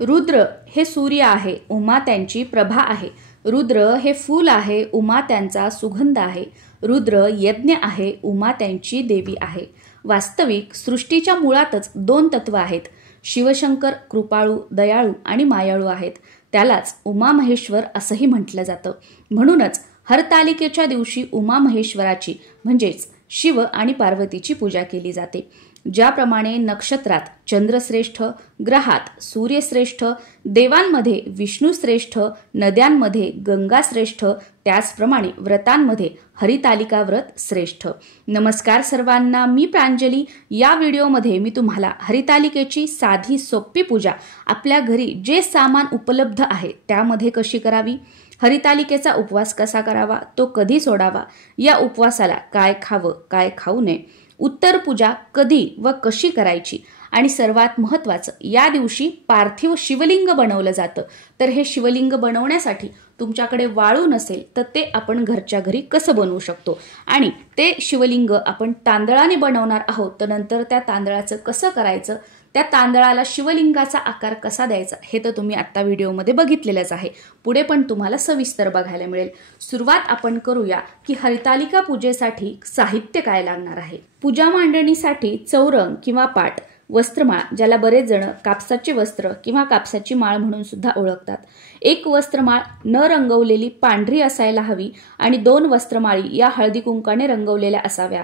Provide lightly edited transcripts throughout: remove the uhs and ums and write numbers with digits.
रुद्र हे सूर्य आहे, उमा त्यांची प्रभा आहे. रुद्र हे फूल आहे, उमा त्यांचा सुगंध आहे. रुद्र यज्ञ आहे, उमा त्यांची देवी आहे. वास्तविक सृष्टीच्या मुळातच दोन तत्व आहेत. शिवशंकर कृपाळू, दयाळू आणि मायाळू आहेत. त्यालाच उमा महेश्वर असंही म्हटलं जातं. म्हणूनच हरतालिकेच्या दिवशी उमा महेश्वराची म्हणजेच शिव आणि पार्वतीची पूजा केली जाते. ज्याप्रमाणे नक्षत्रात चंद्रश्रेष्ठ, ग्रहात सूर्यश्रेष्ठ, देवांमध्ये विष्णुश्रेष्ठ, नद्यांमध्ये गंगाश्रेष्ठ, त्याचप्रमाणे व्रतांमध्ये हरितालिका व्रत श्रेष्ठ. नमस्कार सर्वांना, मी प्रांजली. या व्हिडिओमध्ये मी तुम्हाला हरितालिकेची साधी सोपी पूजा आपल्या घरी जे सामान उपलब्ध आहे त्यामध्ये कशी करावी, हरितालिकेचा उपवास कसा करावा, तो कधी सोडावा, या उपवासाला काय खावं काय खाऊ नये, उत्तर पूजा कधी व कशी करायची, आणि सर्वात महत्त्वाचं या दिवशी पार्थिव शिवलिंग बनवलं जातं. तर हे शिवलिंग बनवण्यासाठी तुमच्याकडे वाळू नसेल तर ते आपण घरच्या घरी कसं बनवू शकतो, आणि ते शिवलिंग आपण तांदळाने बनवणार आहोत तर नंतर त्या तांदळाचं कसं करायचं, त्या तांदळाला शिवलिंगाचा आकार कसा द्यायचा, हे तर तुम्ही आत्ता व्हिडिओमध्ये बघितलेलंच आहे. पुढे पण तुम्हाला सविस्तर बघायला मिळेल. सुरुवात आपण करूया की हरितालिका पूजेसाठी साहित्य काय लागणार आहे. पूजा मांडणीसाठी चौरंग किंवा पाट, वस्त्रमाळ ज्याला बरेच जण कापसाचे वस्त्र किंवा कापसाची माळ म्हणून सुद्धा ओळखतात. एक वस्त्रमाळ न रंगवलेली पांढरी असायला हवी आणि 2 वस्त्रमाळी या हळदी कुंकाने रंगवलेल्या असाव्या.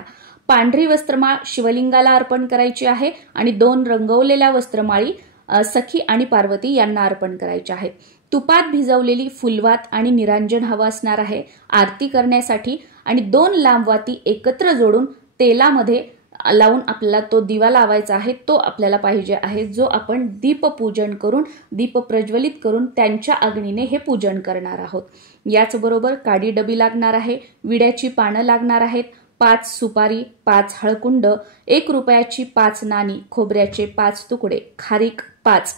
पांढरी वस्त्रमाळ शिवलिंगाला अर्पण करायची आहे आणि 2 रंगवलेल्या वस्त्रमाळी सखी आणि पार्वती यांना अर्पण करायच्या आहेत. तुपात भिजवलेली फुलवात आणि निरांजन हवं असणार आहे आरती करण्यासाठी, आणि 2 लांब वाती एकत्र जोडून तेलामध्ये लावून आपल्याला तो दिवा लावायचा आहे. तो आपल्याला पाहिजे आहे, जो आपण दीपपूजन करून दीप प्रज्वलित करून त्यांच्या अग्नीने हे पूजन करणार आहोत. याचबरोबर काडी डबी लागणार आहे, विड्याची पानं लागणार आहेत, 5 सुपारी, 5 हळकुंड, 1 रुपयाची 5 नाणी, खोबऱ्याचे 5 तुकडे, खारीक 5,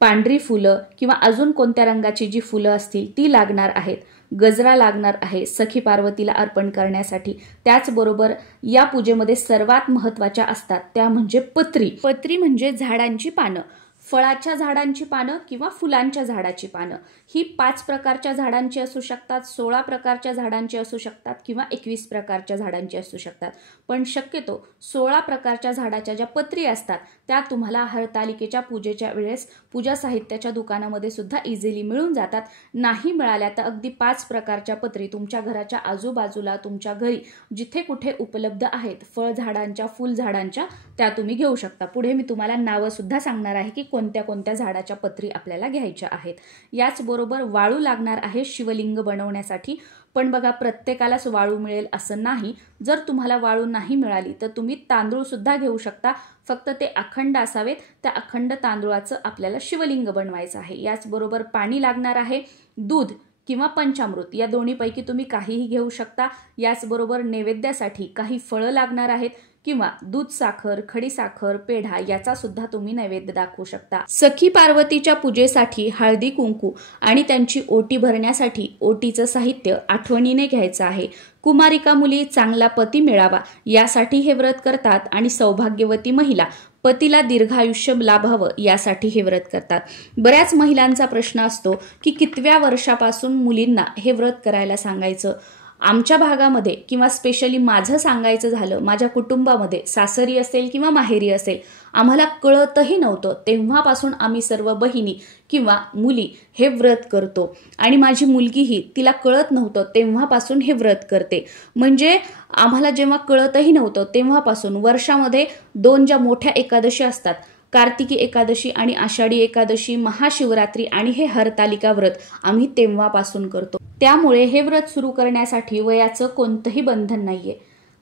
पांढरी फुलं किंवा अजून कोणत्या रंगाची जी फुलं असतील ती लागणार आहेत, गजरा लागणार आहे सखी पार्वतीला अर्पण करण्यासाठी. त्याचबरोबर या पूजेमध्ये सर्वात महत्त्वाच्या असतात त्या म्हणजे पत्री. पत्री म्हणजे झाडांची पानं, फळाच्या झाडांची पानं किंवा फुलांच्या झाडाची पानं. ही 5 प्रकारच्या झाडांची असू शकतात, 16 प्रकारच्या झाडांची असू शकतात किंवा 21 प्रकारच्या झाडांची असू शकतात. पण शक्यतो 16 प्रकारच्या झाडाच्या ज्या पत्री असतात त्या तुम्हाला हरतालिकेच्या पूजेच्या वेळेस पूजा साहित्याच्या दुकानामध्ये सुद्धा इझिली मिळून जातात. नाही मिळाल्या तर अगदी 5 प्रकारच्या पत्री तुमच्या घराच्या आजूबाजूला तुमच्या घरी जिथे कुठे उपलब्ध आहेत फळ झाडांच्या, फुल झाडांच्या, त्या तुम्ही घेऊ शकता. पुढे मी तुम्हाला नावं सुद्धा सांगणार आहे की कोणत्या कोणत्या झाडाच्या पत्री आपल्याला घ्यायच्या आहेत. याचबरोबर वाळू लागणार आहे शिवलिंग बनवण्यासाठी. पण बघा, प्रत्येकालाच वाळू मिळेल असं नाही. जर तुम्हाला वाळू नाही मिळाली तर तुम्ही तांदूळ सुद्धा घेऊ शकता, फक्त ते अखंड असावेत. त्या अखंड तांदूळाचं आपल्याला शिवलिंग बनवायचं आहे. याचबरोबर पाणी लागणार आहे, दूध किंवा पंचामृत या दोन्हीपैकी तुम्ही काहीही घेऊ शकता. याचबरोबर नैवेद्यासाठी काही फळं लागणार आहेत किंवा दूध साखर, खडी साखर, पेढा याचा सुद्धा तुम्ही नैवेद्य दाखवू शकता. सखी पार्वतीच्या पूजेसाठी हळदी कुंकू आणि त्यांची ओटी भरण्यासाठी ओटीचं साहित्य आठवणीने घ्यायचं आहे. कुमारिका मुली चांगला पती मिळावा यासाठी हे व्रत करतात आणि सौभाग्यवती महिला पतीला दीर्घायुष्य लाभावं यासाठी हे व्रत करतात. बऱ्याच महिलांचा प्रश्न असतो की कितव्या वर्षापासून मुलींना हे व्रत करायला सांगायचं. आमच्या भागामध्ये किंवा स्पेशली माझं सांगायचं झालं, माझ्या कुटुंबामध्ये सासरी असेल किंवा माहेरी असेल, आम्हाला कळतही नव्हतं तेव्हापासून आम्ही सर्व बहिणी किंवा मुली हे व्रत करतो. आणि माझी मुलगीही, तिला कळत नव्हतं तेव्हापासून हे व्रत करते. म्हणजे आम्हाला जेव्हा कळतही नव्हतं तेव्हापासून वर्षामध्ये 2 ज्या मोठ्या एकादशी असतात, कार्तिकी एकादशी आणि आषाढी एकादशी, महाशिवरात्री आणि हे हरतालिका व्रत आम्ही तेव्हापासून करतो. त्यामुळे हे व्रत सुरू करण्यासाठी वयाचं कोणतंही बंधन नाहीये.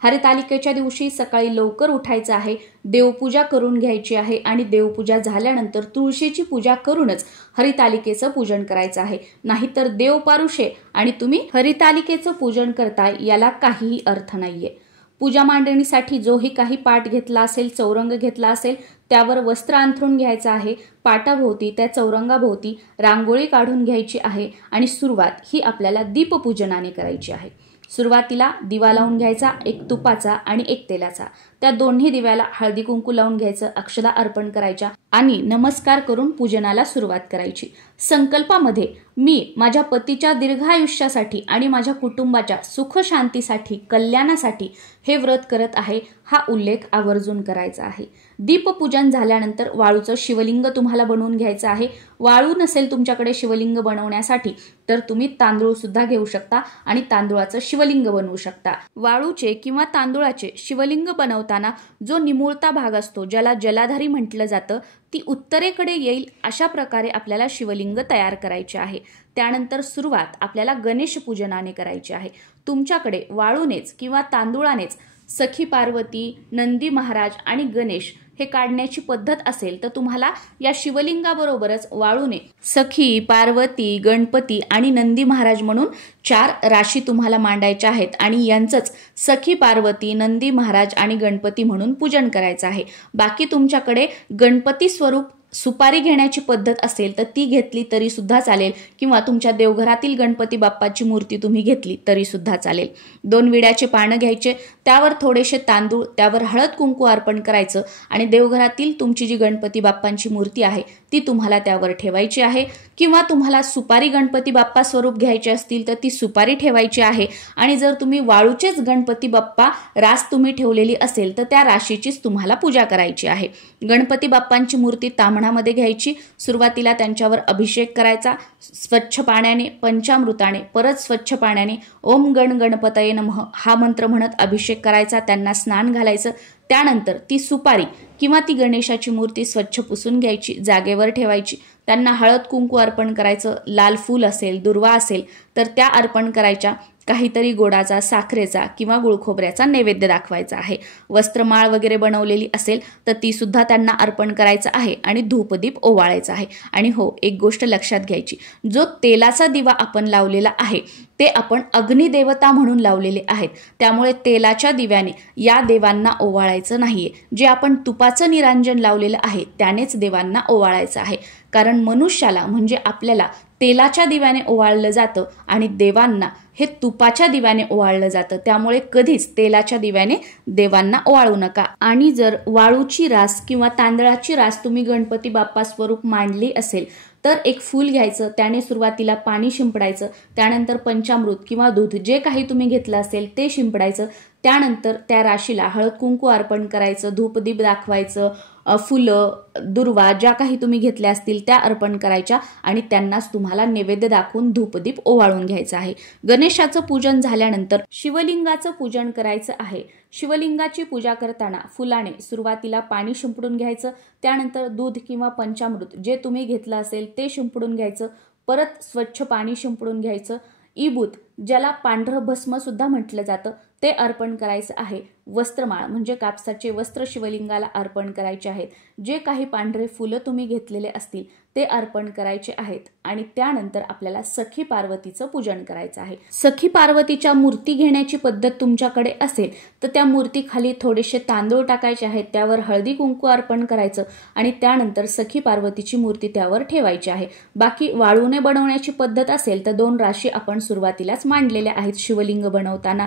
हरतालिकेच्या दिवशी सकाळी लवकर उठायचं आहे, देवपूजा करून घ्यायची आहे आणि देवपूजा झाल्यानंतर तुळशीची पूजा करूनच हरितालिकेचं पूजन करायचं आहे. नाहीतर देवपारुषे आणि तुम्ही हरितालिकेचं पूजन करताय याला काहीही अर्थ नाहीये. पूजा मांडणीसाठी जोही काही पाट घेतला असेल, चौरंग घेतला असेल, त्यावर वस्त्र अंथरून घ्यायचं आहे. पाटाभोवती, त्या चौरंगाभोवती रांगोळी काढून घ्यायची आहे आणि सुरुवात ही आपल्याला दीपपूजनाने करायची आहे. सुरुवातीला दिवा लावून घ्यायचा, 1 तुपाचा आणि 1 तेलाचा. त्या दोन्ही दिव्याला हळदी कुंकू लावून घ्यायचं, अक्षदा अर्पण करायच्या आणि नमस्कार करून पूजनाला सुरुवात करायची। संकल्पामध्ये मी माझ्या पतीच्या दीर्घायुष्यासाठी आणि माझ्या कुटुंबाच्या सुख शांतीसाठी, कल्याणासाठी हे व्रत करत आहे, हा उल्लेख आवर्जून करायचा आहे। दीपपूजन झाल्यानंतर वाळूचं शिवलिंग तुम्हाला बनवून घ्यायचं आहे। वाळू नसेल तुमच्याकडे शिवलिंग बनवण्यासाठी तर तुम्ही तांदूळ सुद्धा घेऊ शकता आणि तांदूळाचं शिवलिंग बनवू शकता। वाळूचे किंवा तांदूळाचे शिवलिंग बनवताना जो निमुळता भाग असतो, ज्याला जलाधारी म्हटलं जातं, ती उत्तरेकडे येईल अशा प्रकारे आपल्याला शिवलिंग तयार करायचे आहे। त्यानंतर सुरुवात आपल्याला गणेश पूजनाने करायची आहे। तुमच्याकडे वाळूनेच किंवा तांदूळानेच सखी पार्वती, नंदी महाराज आणि गणेश हे काढण्याची पद्धत असेल तर तुम्हाला या शिवलिंगाबरोबरच वाळूने सखी, पार्वती, गणपती आणि नंदी महाराज म्हणून 4 राशी तुम्हाला मांडायच्या आहेत आणि यांचंच सखी, पार्वती, नंदी महाराज आणि गणपती म्हणून पूजन करायचं आहे। बाकी तुमच्याकडे गणपती स्वरूप सुपारी घेण्याची पद्धत असेल तर ती घेतली तरी सुद्धा चालेल किंवा तुमच्या देवघरातील गणपती बाप्पाची मूर्ती तुम्ही घेतली तरी सुद्धा चालेल। 2 विड्याचे पानं घ्यायचे, त्यावर थोडेसे तांदूळ, त्यावर हळद कुंकू अर्पण करायचं आणि देवघरातील तुमची जी गणपती बाप्पांची मूर्ती आहे ती तुम्हाला त्यावर ठेवायची आहे किंवा तुम्हाला सुपारी गणपती बाप्पा स्वरूप घ्यायचे असतील तर ती सुपारी ठेवायची आहे आणि जर तुम्ही वाळूचेच गणपती बाप्पा रास तुम्ही ठेवलेली असेल तर त्या राशीचीच तुम्हाला पूजा करायची आहे। गणपती बाप्पांची मूर्ती ताम्हणामध्ये घ्यायची, सुरुवातीला त्यांच्यावर अभिषेक करायचा, स्वच्छ पाण्याने, पंचामृताने, परत स्वच्छ पाण्याने ओम गण गणपतये नमः हा मंत्र म्हणत अभिषेक करायचा, त्यांना स्नान घालायचं। त्यानंतर ती सुपारी किंवा ती गणेशाची मूर्ती स्वच्छ पुसून घ्यायची, जागेवर ठेवायची, त्यांना हळद कुंकू अर्पण करायचं, लाल फूल असेल, दुर्वा असेल तर त्या अर्पण करायच्या, काहीतरी गोडाचा, साखरेचा किंवा गुळखोबऱ्याचा नैवेद्य दाखवायचा आहे। वस्त्रमाळ वगैरे बनवलेली असेल तर ती सुद्धा त्यांना अर्पण करायचं आहे आणि धूपदीप ओवाळायचा आहे। आणि हो, एक गोष्ट लक्षात घ्यायची, जो तेलाचा दिवा आपण लावलेला आहे ते आपण अग्निदेवता म्हणून लावलेले आहेत, त्यामुळे तेलाच्या दिव्याने या देवांना ओवाळायचं नाहीये। जे आपण तुपाचं निरांजन लावलेलं आहे त्यानेच देवांना ओवाळायचं आहे, कारण मनुष्याला म्हणजे आपल्याला तेलाच्या दिव्याने ओवाळलं जातं आणि देवांना हे तुपाच्या दिव्याने ओवाळलं जातं, त्यामुळे कधीच तेलाच्या दिव्याने देवांना ओवाळू नका। आणि जर वाळूची रास किंवा तांदळाची रास तुम्ही गणपती बाप्पा स्वरूप मांडली असेल तर एक फूल घ्यायचं, त्याने सुरुवातीला पाणी शिंपडायचं, त्यानंतर पंचामृत किंवा दूध जे काही तुम्ही घेतलं असेल ते शिंपडायचं, त्यानंतर त्या राशीला हळद कुंकू अर्पण करायचं, धूपदीप दाखवायचं, फुलं, दुर्वा ज्या काही तुम्ही घेतल्या असतील त्या अर्पण करायच्या आणि त्यांनाच तुम्हाला नैवेद्य दाखवून धूपदीप ओवाळून घ्यायचं आहे। गणेशाचं पूजन झाल्यानंतर शिवलिंगाचं पूजन करायचं आहे। शिवलिंगाची पूजा करताना फुलाने सुरुवातीला पाणी शिंपडून घ्यायचं, त्यानंतर दूध किंवा पंचामृत जे तुम्ही घेतलं असेल ते शिंपडून घ्यायचं, परत स्वच्छ पाणी शिंपडून घ्यायचं, इबूत ज्याला पांढरं भस्म सुद्धा म्हटलं जातं ते अर्पण करायचं आहे। वस्त्रमाळ म्हणजे कापसाचे वस्त्र शिवलिंगाला अर्पण करायचे आहेत। जे काही पांढरे फुलं तुम्ही घेतलेले असतील ते अर्पण करायचे आहेत आणि त्यानंतर आपल्याला सखी पार्वतीचं पूजन करायचं आहे। सखी पार्वतीच्या मूर्ती घेण्याची पद्धत तुमच्याकडे असेल तर त्या मूर्तीखाली थोडेसे तांदूळ टाकायचे आहेत, त्यावर हळदी कुंकू अर्पण करायचं आणि त्यानंतर सखी पार्वतीची मूर्ती त्यावर ठेवायची आहे। बाकी वाळूने बनवण्याची पद्धत असेल तर 2 राशी आपण सुरुवातीलाच मांडलेल्या आहेत शिवलिंग बनवताना,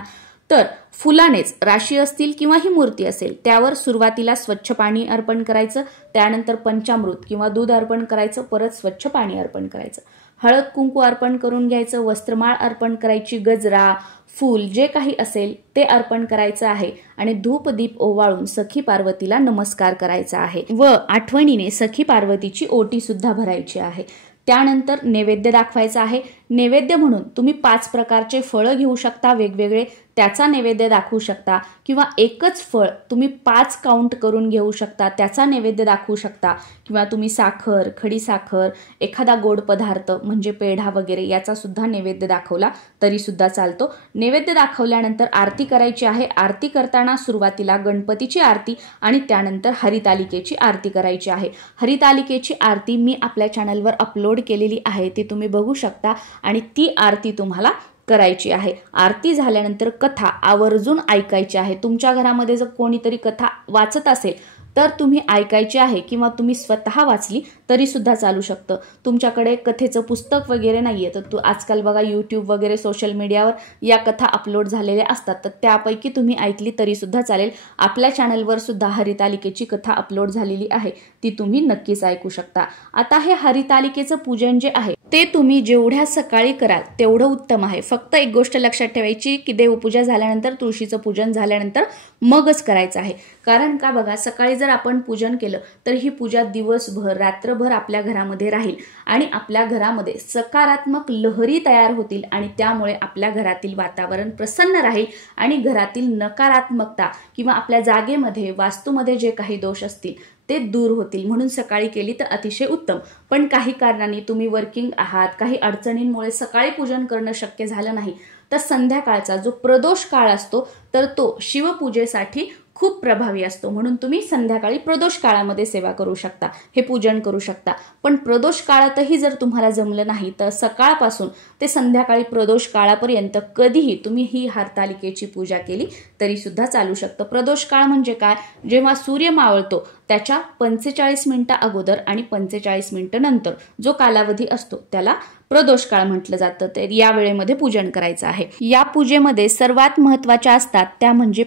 तर फुलानेच राशी असतील किंवा ही मूर्ती असेल त्यावर सुरुवातीला स्वच्छ पाणी अर्पण करायचं, त्यानंतर पंचामृत किंवा दूध अर्पण करायचं, परत स्वच्छ पाणी अर्पण करायचं, हळद कुंकू अर्पण करून घ्यायचं, वस्त्रमाळ अर्पण करायची, गजरा, फूल जे काही असेल ते अर्पण करायचं आहे आणि धूपदीप ओवाळून सखी पार्वतीला नमस्कार करायचा आहे व आठवणीने सखी पार्वतीची ओटी सुद्धा भरायची आहे। त्यानंतर नैवेद्य दाखवायचा आहे। नैवेद्य म्हणून तुम्ही 5 प्रकारचे फळं घेऊ शकता वेगवेगळे, त्याचा नैवेद्य दाखवू शकता किंवा एकच फळ तुम्ही 5 काउंट करून घेऊ शकता, त्याचा नैवेद्य दाखवू शकता किंवा तुम्ही साखर, खडी साखर, एखादा गोड पदार्थ म्हणजे पेढा वगैरे याचा सुद्धा नैवेद्य दाखवला तरी सुद्धा चालतो। नैवेद्य दाखवल्यानंतर आरती करायची आहे। आरती करताना सुरुवातीला गणपतीची आरती आणि त्यानंतर हरितालिकेची आरती करायची आहे। हरितालिकेची आरती मी आपल्या चॅनलवर अपलोड केलेली आहे, ती तुम्ही बघू शकता आणि ती आरती तुम्हाला करायची आहे। आरती झाल्यानंतर कथा आवर्जून ऐकायची आहे। तुमच्या घरामध्ये जर कोणीतरी कथा वाचत असेल तर तुम्ही ऐकायची आहे किंवा तुम्ही स्वतः वाचली तरी सुद्धा चालू शकतं. तुमच्याकडे कथेचं पुस्तक वगैरे नाहीये तर आजकाल बघा यूट्यूब वगैरे सोशल मीडियावर या कथा अपलोड झालेल्या असतात, तर त्यापैकी तुम्ही ऐकली तरी सुद्धा चालेल. आपल्या चॅनलवर सुद्धा हरितालिकेची कथा अपलोड झालेली आहे, ती तुम्ही नक्कीच ऐकू शकता. आता हे हरितालिकेचं पूजन जे आहे ते तुम्ही जेवढ्या सकाळी कराल तेवढं उत्तम आहे. फक्त एक गोष्ट लक्षात ठेवायची की देवपूजा झाल्यानंतर, तुळशीचं पूजन झाल्यानंतर मगच करायचं आहे. कारण का बघा, सकाळी जर आपण पूजन केलं तर ही पूजा दिवसभर रात्रभर आपल्या घरामध्ये राहील आणि आपल्या घरामध्ये सकारात्मक लहरी तयार होतील आणि त्यामुळे आपल्या घरातील वातावरण प्रसन्न राहील आणि घरातील नकारात्मकता किंवा आपल्या जागेमध्ये वास्तूमध्ये जे काही दोष असतील ते दूर होतील. म्हणून सकाळी केली तर अतिशय उत्तम. पण काही कारणांनी तुम्ही वर्किंग आहात, काही अडचणींमुळे सकाळी पूजन करणं शक्य झालं नाही, तर संध्याकाळचा जो प्रदोष काळ असतो तर तो शिवपूजेसाठी खूप प्रभावी असतो. म्हणून तुम्ही संध्याकाळी प्रदोष काळामध्ये सेवा करू शकता, हे पूजन करू शकता. पण प्रदोष काळातही जर तुम्हाला जमलं नाही तर सकाळपासून ते संध्याकाळी प्रदोष काळापर्यंत कधीही तुम्ही ही हरतालिकेची पूजा केली तरी सुद्धा चालू शकतं. प्रदोष काळ म्हणजे काय? जेव्हा सूर्य मावळतो त्याच्या 45 मिनिटं अगोदर आणि 45 मिनिटं नंतर जो कालावधी असतो त्याला प्रदोष काळ म्हटलं जातं. तर या वेळेमध्ये पूजन करायचं आहे. या पूजेमध्ये सर्वात महत्त्वाच्या असतात त्या म्हणजे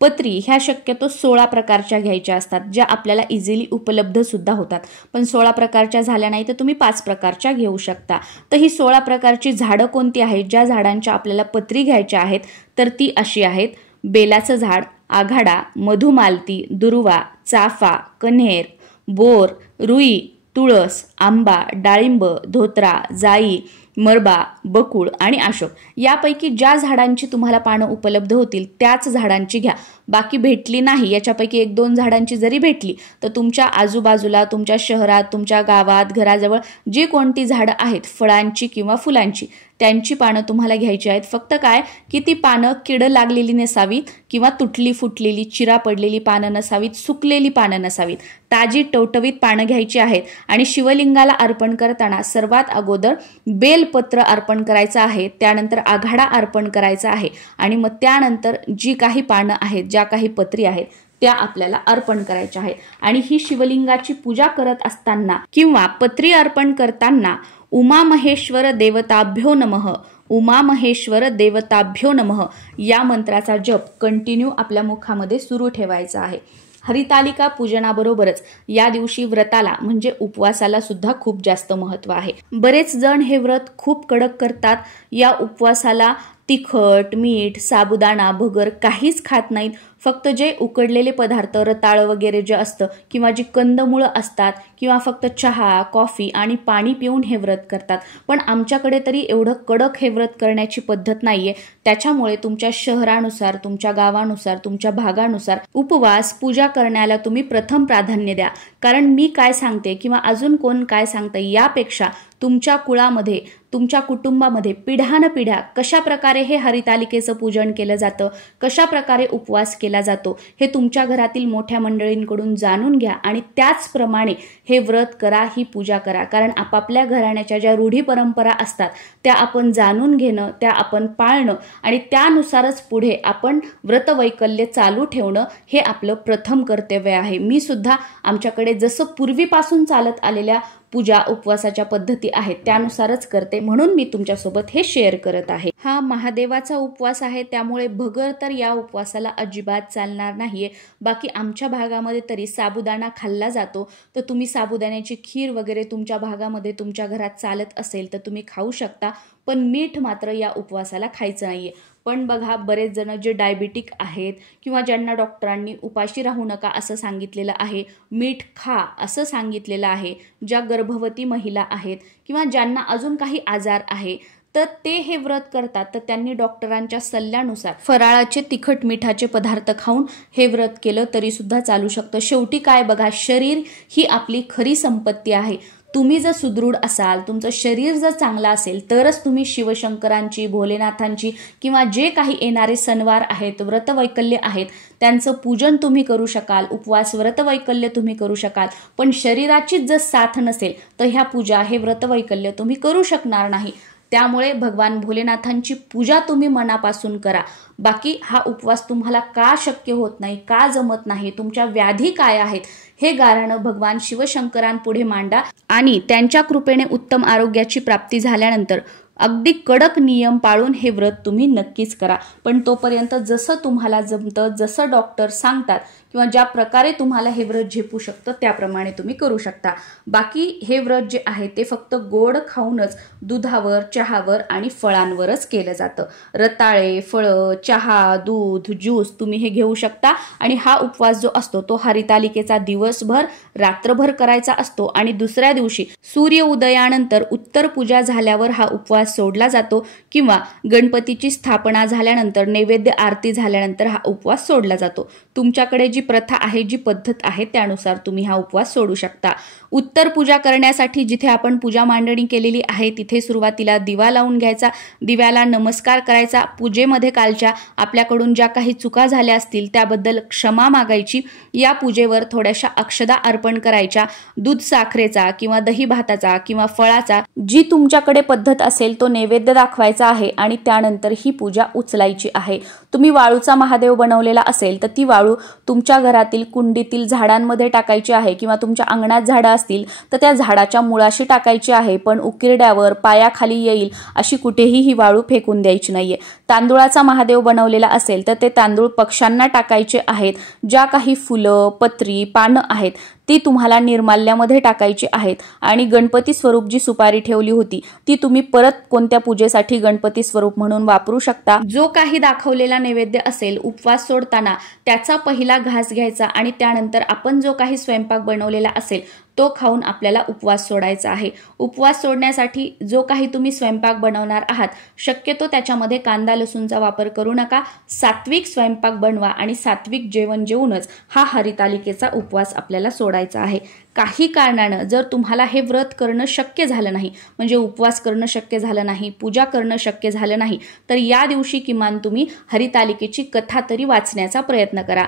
पत्री ह्या शक्यतो 16 प्रकारच्या घ्यायच्या असतात, ज्या आपल्याला इझिली उपलब्ध सुद्धा होतात. पण 16 प्रकारच्या झाल्या नाही तर तुम्ही 5 प्रकारच्या घेऊ शकता. तर ही 16 प्रकारची झाडं कोणती आहेत, ज्या झाडांच्या आपल्याला पत्री घ्यायच्या आहेत तर ती अशी आहेत: बेलाचं झाड, आघाडा, मधुमालती, दुर्वा, चाफा, कन्हेर, बोर, रुई, तुळस, आंबा, डाळिंब, धोत्रा, जाई, मरबा, बकुळ आणि अशोक. यापैकी ज्या झाडांची तुम्हाला पानं उपलब्ध होतील त्याच झाडांची घ्या. बाकी भेटली नाही, याच्यापैकी 1-2 झाडांची जरी भेटली तर तुमच्या आजूबाजूला, तुमच्या शहरात, तुमच्या गावात, घराजवळ जी कोणती झाडं आहेत फळांची किंवा फुलांची त्यांची पानं तुम्हाला घ्यायची आहेत. फक्त काय की ती पानं किड लागलेली नसावीत किंवा तुटली फुटलेली चिरा पडलेली पानं नसावीत, सुकलेली पानं नसावीत, ताजी टवटवीत पानं घ्यायची आहेत. आणि शिवलिंगाला अर्पण करताना सर्वात अगोदर बेलपत्र अर्पण करायचं आहे, त्यानंतर आघाडा अर्पण करायचा आहे आणि मग त्यानंतर जी काही पानं आहेत, ज्या काही पत्री आहेत त्या आपल्याला अर्पण करायच्या आहेत. आणि ही शिवलिंगाची पूजा करत असताना किंवा पत्री अर्पण करताना उमामहेश्वर देवताभ्यो नमः, उमामहेश्वर देवताभ्यो नमः या मंत्राचा जप कंटिन्यू आपल्या मुखामध्ये सुरू ठेवायचा आहे. हरितालिका पूजनाबरोबरच या दिवशी व्रताला म्हणजे उपवासाला सुद्धा खूप जास्त महत्त्व आहे. बरेच जण हे व्रत खूप कडक करतात. या उपवासाला तिखट, मीठ, साबुदाणा, भगर काहीच खात नाहीत. फक्त जे उकडलेले पदार्थ, रताळ वगैरे जे असतं किंवा जी कंदमुळं असतात किंवा फक्त चहा, कॉफी आणि पाणी पिऊन हे व्रत करतात. पण आमच्याकडे तरी एवढं कडक हे व्रत करण्याची पद्धत नाहीये. त्याच्यामुळे तुमच्या शहरानुसार, तुमच्या गावानुसार, तुमच्या भागानुसार उपवास पूजा करण्याला तुम्ही प्रथम प्राधान्य द्या. कारण मी काय सांगते किंवा अजून कोण काय सांगते यापेक्षा तुमच्या कुळामध्ये, तुमच्या कुटुंबामध्ये पिढ्यानपिढ्या कशा प्रकारे हे हरितालिकेचं पूजन केलं जातं, कशा प्रकारे उपवास केला जातो हे तुमच्या घरातील मोठ्या मंडळींकडून जाणून घ्या आणि त्याचप्रमाणे हे व्रत करा, ही पूजा करा. कारण आपापल्या घराण्याच्या ज्या रूढी परंपरा असतात त्या आपण जाणून घेणं, त्या आपण पाळणं आणि त्यानुसारच पुढे आपण व्रतवैकल्य चालू ठेवणं हे आपलं प्रथम कर्तव्य आहे. मी सुद्धा आमच्याकडे जसं पूर्वीपासून चालत आलेल्या पूजा उपवासाच्या पद्धती आहेत त्यानुसारच करते, म्हणून मी तुमच्यासोबत हे शेअर करत आहे. हा महादेवाचा उपवास आहे त्यामुळे भगर तर या उपवासाला अजिबात चालणार नाहीये. बाकी आमच्या भागामध्ये तरी साबुदाणा खाल्ला जातो, तर तुम्ही साबुदाण्याची खीर वगैरे तुमच्या भागामध्ये तुमच्या घरात चालत असेल तर तुम्ही खाऊ शकता. पण मीठ मात्र या उपवासाला खायचं नाहीये. पण बघा, बरेच जण जे डायबिटिक आहेत किंवा ज्यांना डॉक्टरांनी उपाशी राहू नका असं सांगितलेलं आहे, मीठ खा असं सांगितलेलं आहे, ज्या गर्भवती महिला आहेत किंवा ज्यांना अजून काही आजार आहे तर ते हे व्रत करतात, तर त्यांनी डॉक्टरांच्या सल्ल्यानुसार फराळाचे तिखट मिठाचे पदार्थ खाऊन हे व्रत केलं तरी सुद्धा चालू शकतं. शेवटी काय बघा, शरीर ही आपली खरी संपत्ती आहे. तुम्ही जर सुदृढ असाल, तुमचं शरीर जर चांगलं असेल तरच तुम्ही शिवशंकरांची, भोलेनाथांची किंवा जे काही येणारे सणवार आहेत, व्रतवैकल्य आहेत त्यांचं पूजन तुम्ही करू शकाल, उपवास व्रतवैकल्य तुम्ही करू शकाल. पण शरीराचीच जर साथ नसेल तर ह्या पूजा, हे व्रतवैकल्य तुम्ही करू शकणार नाही. त्यामुळे भगवान भोलेनाथांची पूजा तुम्ही मनापासून करा। बाकी हा उपवास तुम्हाला का शक्य होत नाही, का जमत नाही, तुमच्या व्याधी काय आहेत हे गाऱ्हाणं भगवान शिवशंकरांपुढे मांडा आणि त्यांच्या कृपेने उत्तम आरोग्याची प्राप्ती झाल्यानंतर अगदी कडक नियम पाळून हे व्रत तुम्ही नक्कीच करा। पण तोपर्यंत जसं तुम्हाला जमतं, जसं डॉक्टर सांगतात किंवा ज्या प्रकारे तुम्हाला हे व्रत झेपू शकतं त्याप्रमाणे तुम्ही करू शकता। बाकी हे व्रत जे आहे ते फक्त गोड खाऊनच दुधावर, चहावर आणि फळांवरच केलं जातं। रताळे, फळं, चहा, दूध, ज्यूस तुम्ही हे घेऊ शकता आणि हा उपवास जो असतो तो हरितालिकेचा दिवसभर रात्रभर करायचा असतो आणि दुसऱ्या दिवशी सूर्य उदयानंतर उत्तर पूजा झाल्यावर हा उपवास सोडला जातो किंवा गणपतीची स्थापना झाल्यानंतर नैवेद्य आरती झाल्यानंतर हा उपवास सोडला जातो। तुमच्याकडे जी प्रथा आहे, जी पद्धत आहे त्यानुसार तुम्ही हा उपवास सोडू शकता। उत्तर पूजा करण्यासाठी जिथे आपण पूजा मांडणी केलेली आहे तिथे सुरुवातीला दिवा लावून घ्यायचा, दिव्याला नमस्कार करायचा, पूजेमध्ये कालच्या आपल्याकडून ज्या काही चुका झाल्या असतील त्याबद्दल क्षमा मागायची, या पूजेवर थोड्याशा अक्षदा अर्पण करायच्या, दूध साखरेचा किंवा दही भाताचा किंवा फळाचा जी तुमच्याकडे पद्धत असेल तो नैवेद्य दाखवायचा आहे आणि त्यानंतर ही पूजा उचलायची आहे। तुम्ही वाळूचा महादेव बनवलेला असेल तर ती वाळू तुमच्या घरातील कुंडीतील झाडांमध्ये टाकायची आहे किंवा तुमच्या अंगणात झाडं असतील तर त्या झाडाच्या मुळाशी टाकायची आहे, पण उकिरड्यावर पायाखाली येईल अशी कुठेही ही वाळू फेकून द्यायची नाहीये। तांदूळाचा महादेव बनवलेला असेल तर ते तांदूळ पक्ष्यांना टाकायचे आहेत। ज्या काही फुलं, पत्री, पानं आहेत ती तुम्हाला निर्माल्यामध्ये टाकायची आहेत आणि गणपती स्वरूप जी सुपारी ठेवली होती ती तुम्ही परत कोणत्या पूजेसाठी गणपती स्वरूप म्हणून वापरू शकता। जो काही दाखवलेला नैवेद्य असेल उपवास सोडताना त्याचा पहिला घास घ्यायचा आणि त्यानंतर आपण जो काही स्वयंपाक बनवलेला असेल तो खाऊन आपल्याला उपवास सोडायचा आहे। उपवास सोडण्यासाठी जो काही तुम्ही स्वयंपाक बनवणार आहात शक्यतो त्याच्यामध्ये कांदा लसूणचा वापर करू नका। सात्विक स्वयंपाक बनवा आणि सात्विक जेवण जेवूनच हा हरितालिकेचा उपवास आपल्याला सोडायचा आहे। काही कारणानं जर तुम्हाला हे व्रत करणं शक्य झालं नाही, म्हणजे उपवास करणं शक्य झालं नाही, पूजा करणं शक्य झालं नाही, तर या दिवशी किमान तुम्ही हरितालिकेची कथा तरी वाचण्याचा प्रयत्न करा।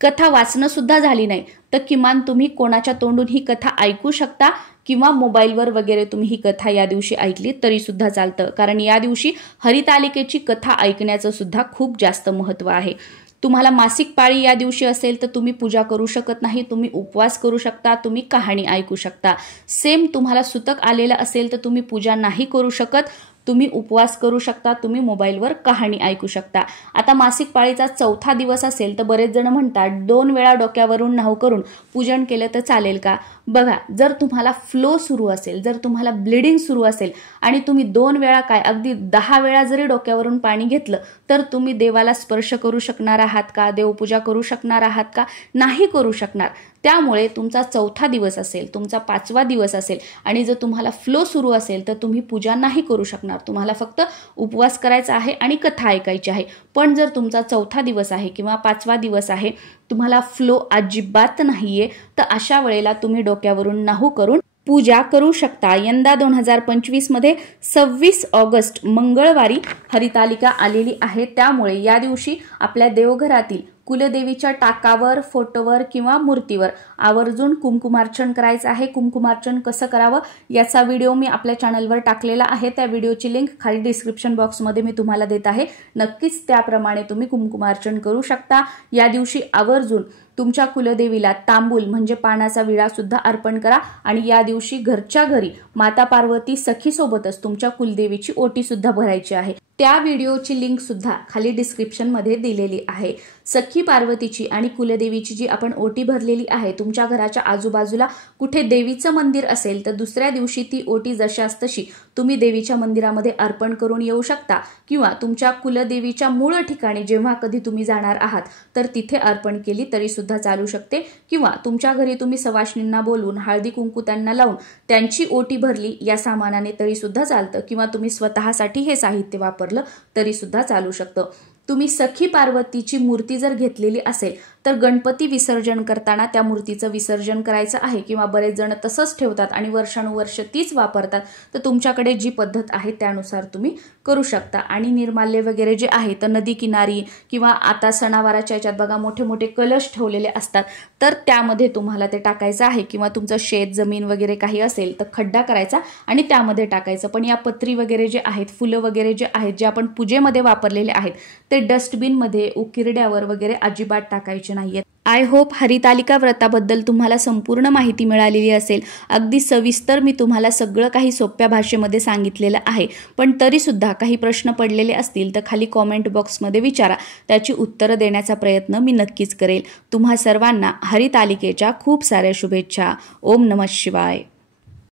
कथा वाचणं सुद्धा झाली नाही तर किमान तुम्ही कोणाच्या तोंडून ही कथा ऐकू शकता किंवा मोबाईलवर वगैरे तुम्ही ही कथा या दिवशी ऐकली तरी सुद्धा चालतं, कारण या दिवशी हरितालिकेची कथा ऐकण्याचं सुद्धा खूप जास्त महत्त्व आहे। तुम्हाला मासिक पाळी या दिवशी असेल तर तुम्ही पूजा करू शकत नाही, तुम्ही उपवास करू शकता, तुम्ही कहाणी ऐकू शकता। सेम तुम्हाला सुतक आलेलं असेल तर तुम्ही पूजा नाही करू शकत, तुम्ही उपवास करू शकता, तुम्ही मोबाईलवर कहाणी ऐकू शकता। आता मासिक पाळीचा चौथा दिवस असेल तर बरेच जण म्हणतात 2 वेळा डोक्यावरून न्हाऊ करून पूजन केलं तर चालेल का? बघा, जर तुम्हाला फ्लो सुरू असेल, जर तुम्हाला ब्लिडिंग सुरू असेल आणि तुम्ही 2 वेळा काय अगदी 10 वेळा जरी डोक्यावरून पाणी घेतलं तर तुम्ही देवाला स्पर्श करू शकणार आहात का? देवपूजा करू शकणार आहात का? नाही करू शकणार। त्यामुळे तुमचा चौथा दिवस असेल, तुमचा 5वा दिवस असेल आणि जर तुम्हाला फ्लो सुरू असेल तर तुम्ही पूजा नाही करू शकणार, तुम्हाला फक्त उपवास करायचा आहे आणि कथा ऐकायची आहे। पण जर तुमचा चौथा दिवस आहे किंवा 5वा दिवस आहे, तुम्हाला फ्लो अजिबात नाहीये, तर अशा वेळेला तुम्ही डोक्यावरून न्हाऊ करून पूजा करू शकता। यंदा 2025 मध्ये 26 ऑगस्ट मंगळवारी हरितालिका आलेली आहे, त्यामुळे या दिवशी आपल्या देवघरातील कुलदेवीच्या टाकावर, फोटोवर किंवा मूर्तीवर आवर्जून कुंकुमार्चन करायचं आहे। कुंकुमार्चन कसं करावं याचा व्हिडिओ मी आपल्या चॅनलवर टाकलेला आहे, त्या व्हिडिओची लिंक खाली डिस्क्रिप्शन बॉक्समध्ये मी तुम्हाला देत आहे। नक्कीच त्याप्रमाणे तुम्ही कुंकुमार्चन करू शकता। या दिवशी आवर्जून तुमच्या कुलदेवीला तांबूल म्हणजे पानाचा विडा सुद्धा अर्पण करा आणि या दिवशी घरच्या घरी माता पार्वती सखीसोबतच तुमच्या कुलदेवीची ओटी सुद्धा भरायची आहे। त्या व्हिडिओची लिंक सुद्धा खाली डिस्क्रिप्शन मध्ये दिलेली आहे। सखी पार्वतीची आणि कुलदेवीची जी आपण ओटी भरलेली आहे, तुमच्या घराच्या आजूबाजूला कुठे देवीचं मंदिर असेल तर दुसऱ्या दिवशी ती ओटी जशास तशी तुम्ही देवीच्या मंदिरामध्ये अर्पण करून येऊ शकता किंवा तुमच्या कुलदेवीच्या मूळ ठिकाणी जेव्हा कधी तुम्ही जाणार आहात तर तिथे अर्पण केली तरी सुद्धा चालू शकते किंवा तुमच्या घरी तुम्ही सवाष्णींना बोलवून हळदी कुंकू त्यांना लावून त्यांची ओटी भरली या सामानाने तरी सुद्धा चालतं किंवा तुम्ही स्वतःसाठी हे साहित्य वापरलं तरी सुद्धा चालू शकतं। तुम्ही सखी पार्वतीची मूर्ती जर घेतलेली असेल तर गणपती विसर्जन करताना त्या मूर्तीचं विसर्जन करायचं आहे किंवा बरेच जण तसंच ठेवतात आणि वर्षानुवर्ष तीच वापरतात, तर तुमच्याकडे जी पद्धत आहे त्यानुसार तुम्ही करू शकता। आणि निर्माल्य वगैरे जे आहे तर नदी किनारी किंवा आता सणावाराच्या याच्यात बघा मोठे मोठे कलश ठेवलेले असतात, तर त्यामध्ये तुम्हाला ते टाकायचं आहे किंवा तुमचं शेत जमीन वगैरे काही असेल तर खड्डा करायचा आणि त्यामध्ये टाकायचं। पण या पत्री वगैरे जे आहेत, फुलं वगैरे जे आहेत, जे आपण पूजेमध्ये वापरलेले आहेत ते डस्टबिनमध्ये उकिरड्यावर वगैरे अजिबात टाकायचे नाहीयेत। आय होप हरितालिका व्रताबद्दल तुम्हाला संपूर्ण माहिती मिळालेली असेल। अगदी सविस्तर मी तुम्हाला सगळं काही सोप्या भाषेमध्ये सांगितलेलं आहे, पण तरीसुद्धा काही प्रश्न पडलेले असतील तर खाली कॉमेंट बॉक्समध्ये विचारा, त्याची उत्तरं देण्याचा प्रयत्न मी नक्कीच करेल। तुम्हा सर्वांना हरितालिकेच्या खूप साऱ्या शुभेच्छा। ओम नमः शिवाय।